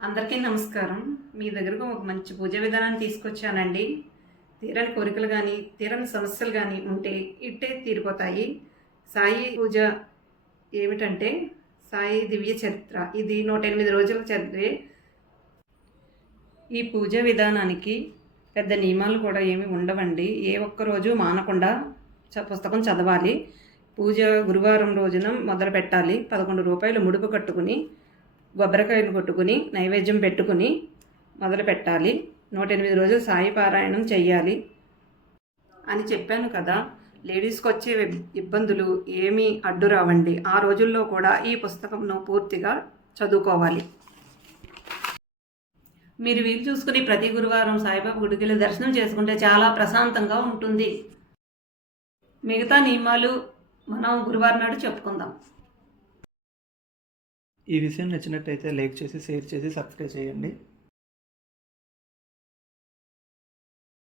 అందరికీ నమస్కారం. మీ దగ్గరకు ఒక మంచి పూజా విధానాన్ని తీసుకొచ్చానండి. తీరని కోరికలు గానీ, తీరని సమస్యలు గానీ ఉంటే ఇట్టే తీరిపోతాయి. సాయి పూజ ఏమిటంటే, సాయి దివ్య చరిత్ర. ఇది 108 రోజులు చదివే ఈ పూజా విధానానికి పెద్ద నియమాలు కూడా ఏమి ఉండవండి. ఏ ఒక్క రోజు మానకుండా పుస్తకం చదవాలి. పూజ గురువారం రోజున మొదలు పెట్టాలి. 11 రూపాయలు ముడుపు కట్టుకుని కొబ్బరికాయను కొట్టుకుని నైవేద్యం పెట్టుకుని మొదలు పెట్టాలి. 108 రోజులు సాయి పారాయణం చెయ్యాలి అని చెప్పాను కదా. లేడీస్కి వచ్చే ఇబ్బందులు ఏమీ అడ్డు రావండి. ఆ రోజుల్లో కూడా ఈ పుస్తకంను పూర్తిగా చదువుకోవాలి. మీరు వీలు చూసుకుని ప్రతి గురువారం సాయిబాబా గుడికి వెళ్ళి దర్శనం చేసుకుంటే చాలా ప్రశాంతంగా ఉంటుంది. మిగతా నియమాలు మనం గురువారం నాడు చెప్పుకుందాం. ఈ విషయం నచ్చినట్టయితే లైక్ చేసి, షేర్ చేసి, సబ్స్క్రైబ్ చేయండి.